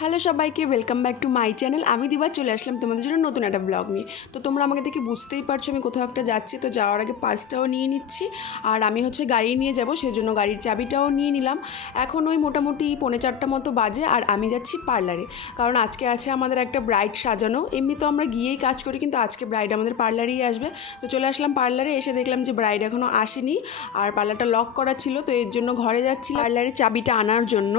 Hello সবাইকে, welcome back to my channel. আমি দিবা চলে আসলাম তোমাদের জন্য নতুন একটা ব্লগ নিয়ে। তো তোমরা আমাকে দেখে বুঝতেই পারছো আমি কোথাও একটা যাচ্ছি। তো যাওয়ার আগে পার্সটাও নিয়ে নিচ্ছি, আর আমি গাড়ি নিয়ে যাব, সেজন্য গাড়ির চাবিটাও নিয়ে নিলাম। এখন ওই মোটামুটি 3:45 মতো বাজে, আর আমি যাচ্ছি পার্লারে, কারণ আজকে আছে আমাদের একটা ব্রাইড সাজানো। এমনি তো আমরা গিয়েই কাজ করি, কিন্তু আজকে ব্রাইড আমাদের পার্লারেই আসবে। তো চলে আসলাম পার্লারে, এসে দেখলাম যে ব্রাইড এখনও আসেনি, আর পার্লারটা লক করা ছিল। তো এর জন্য ঘরে যাচ্ছি পার্লারের চাবিটা আনার জন্য।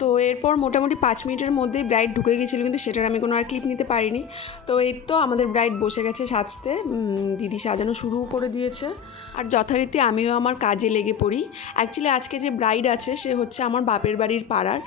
তো এরপর মোটামুটি 5 মিনিটের মধ্যেই ব্রাইড ঢুকে গিয়েছিল, কিন্তু সেটার আমি কোনো আর ক্লিপ নিতে পারিনি। তো এই তো আমাদের ব্রাইড বসে গেছে সাজতে, দিদি সাজানো শুরু করে দিয়েছে, আর যথারীতি আমিও আমার কাজে লেগে পড়ি। অ্যাকচুয়ালি আজকে যে ব্রাইড আছে সে হচ্ছে আমার বাপের বাড়ির পাড়ার,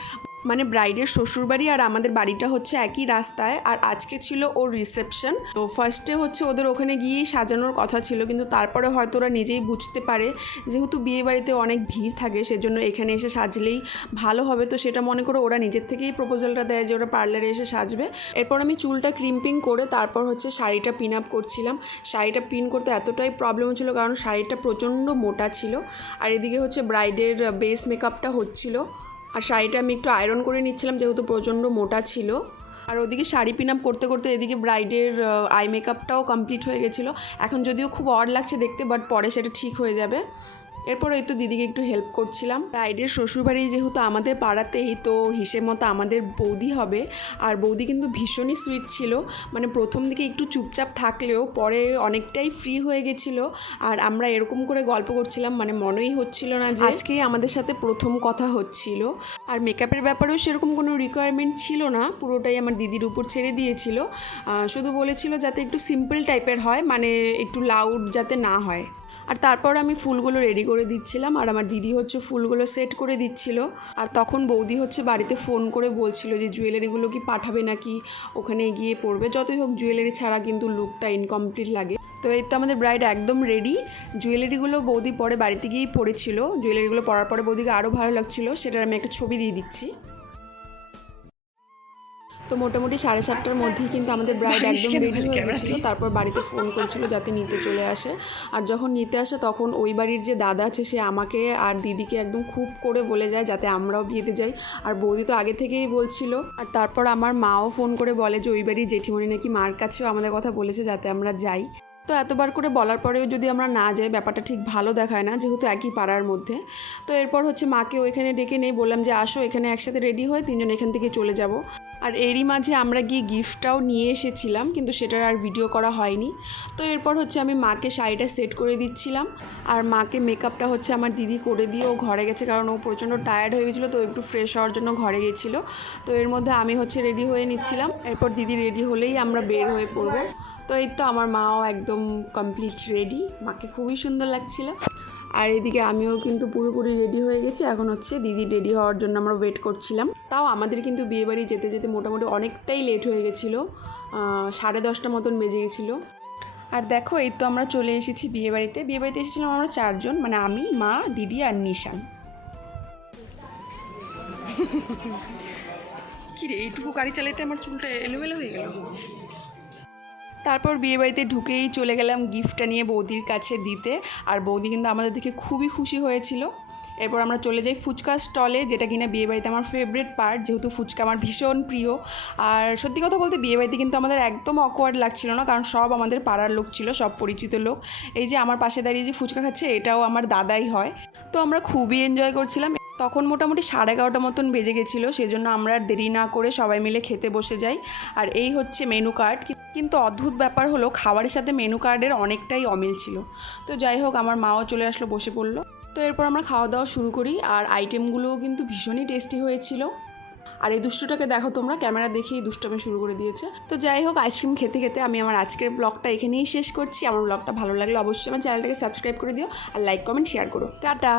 মানে ব্রাইডের শ্বশুরবাড়ি আর আমাদের বাড়িটা হচ্ছে একই রাস্তায়। আর আজকে ছিল ওর রিসেপশন। তো ফার্স্টে ওদের ওখানে গিয়েই সাজানোর কথা ছিল, কিন্তু তারপরে হয়তো ওরা নিজেই বুঝতে পারে যেহেতু বিয়ে বাড়িতে অনেক ভিড় থাকে, সেজন্য এখানে এসে সাজলেই ভালো হবে। তো সেটা মনে করে ওরা নিজের থেকেই প্রপোজালটা দেয় যে ওরা পার্লারে এসে সাজবে। এরপর আমি চুলটা ক্রিম্পিং করে তারপর শাড়িটা পিন আপ করছিলাম। শাড়িটা পিন করতে এতটাই প্রবলেম হচ্ছিলো, কারণ শাড়িটা প্রচণ্ড মোটা ছিল, আর এদিকে ব্রাইডের বেস মেকআপটা হচ্ছিলো, আর শাড়িটা আমি একটু আয়রন করে নিচ্ছিলাম যেহেতু প্রচণ্ড মোটা ছিল। আর ওদিকে শাড়ি পিন আপ করতে করতে এদিকে ব্রাইডের আই মেকআপটাও কমপ্লিট হয়ে গেছিলো। এখন যদিও খুব অড লাগছে দেখতে, বাট পরে সেটা ঠিক হয়ে যাবে। এরপর এই তো দিদিকে একটু হেল্প করছিলাম। ব্রাইডের শ্বশুরবাড়ি যেহেতু আমাদের পাড়াতেই, তো হিসেব মতো আমাদের বৌদি হবে। আর বৌদি কিন্তু ভীষণই সুইট ছিল, মানে প্রথম দিকে একটু চুপচাপ থাকলেও পরে অনেকটাই ফ্রি হয়ে গেছিলো। আর আমরা এরকম করে গল্প করছিলাম, মানে মনেই হচ্ছিল না যে আজকেই আমাদের সাথে প্রথম কথা হচ্ছিল। আর মেকআপের ব্যাপারেও সেরকম কোনো রিকোয়ারমেন্ট ছিল না, পুরোটাই আমার দিদির উপর ছেড়ে দিয়েছিল। শুধু বলেছিল যাতে একটু সিম্পল টাইপের হয়, মানে একটু লাউড যাতে না হয়। আর তারপর আমি ফুলগুলো রেডি করে দিচ্ছিলাম, আর আমার দিদি ফুলগুলো সেট করে দিচ্ছিল। আর তখন বৌদি বাড়িতে ফোন করে বলছিল যে জুয়েলারিগুলো কি পাঠাবে নাকি ওখানে গিয়ে পরবে। যতই হোক জুয়েলারি ছাড়া কিন্তু লুকটা ইনকমপ্লিট লাগে। তো এই তো আমাদের ব্রাইড একদম রেডি। জুয়েলারিগুলো বৌদি পরে বাড়িতে গিয়েই পরেছিল। জুয়েলারিগুলো পরার পরে বৌদিকে আরও ভালো লাগছিলো, সেটার আমি একটা ছবি দিয়ে দিচ্ছি। তো মোটামুটি 7:30টার মধ্যেই কিন্তু আমাদের ব্রাইড একদম রেডি হয়ে গেছিলো। তারপর বাড়িতে ফোন করেছিল যাতে নিতে চলে আসে। আর যখন নিতে আসে তখন ওই বাড়ির যে দাদা আছে সে আমাকে আর দিদিকে একদম খুব করে বলে যায় যাতে আমরাও বিয়েতে যাই। আর বৌদি তো আগে থেকেই বলছিল। আর তারপর আমার মাও ফোন করে বলে যে ওই বাড়ির জেঠিমণি নাকি মার কাছেও আমাদের কথা বলেছে যাতে আমরা যাই। তো এতবার করে বলার পরেও যদি আমরা না যাই, ব্যাপারটা ঠিক ভালো দেখায় না, যেহেতু একই পাড়ার মধ্যে। তো এরপর মাকে ওইখানে ডেকে নেই, বললাম যে আসো এখানে একসাথে রেডি হয়ে 3জন এখান থেকে চলে যাব। আর এরই মাঝে আমরা গিয়ে গিফটটাও নিয়ে এসেছিলাম, কিন্তু সেটার আর ভিডিও করা হয়নি। তো এরপর আমি মাকে শাড়িটা সেট করে দিচ্ছিলাম, আর মাকে মেকআপটা আমার দিদি করে দিয়ে ও ঘরে গেছে, কারণ ও প্রচণ্ড টায়ার্ড হয়ে গেছিলো, তো একটু ফ্রেশ হওয়ার জন্য ঘরে গেছিলো। তো এর মধ্যে আমি রেডি হয়ে নিচ্ছিলাম। এরপর দিদি রেডি হলেই আমরা বের হয়ে পড়বো। তো এই তো আমার মাও একদম কমপ্লিট রেডি, মাকে খুবই সুন্দর লাগছিল। আর এদিকে আমিও কিন্তু পুরোপুরি রেডি হয়ে গেছি। এখন দিদি রেডি হওয়ার জন্য আমরা ওয়েট করছিলাম। তাও আমাদের কিন্তু বিয়েবাড়ি যেতে যেতে মোটামুটি অনেকটাই লেট হয়ে গেছিলো, 10:30 মতন বেজে গেছিলো। আর দেখো এই তো আমরা চলে এসেছি বিয়েবাড়িতে। বিয়েবাড়িতে এসেছিলাম আমরা 4জন, মানে আমি, মা, দিদি আর নিশান। কী রে, এইটুকু গাড়ি চালাইতে আমার চুলটা এলোমেলো হয়ে গেল। তারপর বিয়েবাড়িতে ঢুকেই চলে গেলাম গিফটটা নিয়ে বৌদির কাছে দিতে, আর বৌদি কিন্তু আমাদের দেখে খুবই খুশি হয়েছিল। এরপর আমরা চলে যাই ফুচকা স্টলে, যেটা কিনা বিয়েবাড়িতে আমার ফেভারিট পার্ট, যেহেতু ফুচকা আমার ভীষণ প্রিয়। আর সত্যি কথা বলতে বিয়েবাড়িতে কিন্তু আমাদের একদম অকওয়ার্ড লাগছিল না, কারণ সব আমাদের পাড়ার লোক ছিল, সব পরিচিত লোক। এই যে আমার পাশে দাঁড়িয়ে যে ফুচকা খাচ্ছে এটাও আমার দাদাই হয়। তো আমরা খুবই এনজয় করছিলাম। তখন মোটামুটি 11:30 মতন বেজে গেছিলো, সেজন্য আমরা আর দেরি না করে সবাই মিলে খেতে বসে যাই। আর এই মেনু কার্ড। কিন্তু অদ্ভুত ব্যাপার হলো খাবারের সাথে মেনু কার্ডের অনেকটাই অমিল ছিল। তো যাই হোক আমার মাও চলে আসলো, বসে পড়লো। তো এরপর আমরা খাওয়া দাওয়া শুরু করি, আর আইটেমগুলোও কিন্তু ভীষণই টেস্টি হয়েছিল। আর এই দুষ্টটাকে দেখো তোমরা, ক্যামেরা দেখেই দুষ্টমি শুরু করে দিয়েছে। তো যাই হোক আইসক্রিম খেতে খেতে আমি আমার আজকের ব্লগটা এখানেই শেষ করছি। আমার ব্লগটা ভালো লাগলে অবশ্যই আমার চ্যানেলটাকে সাবস্ক্রাইব করে দিও, আর লাইক কমেন্ট শেয়ার করো। টাটা।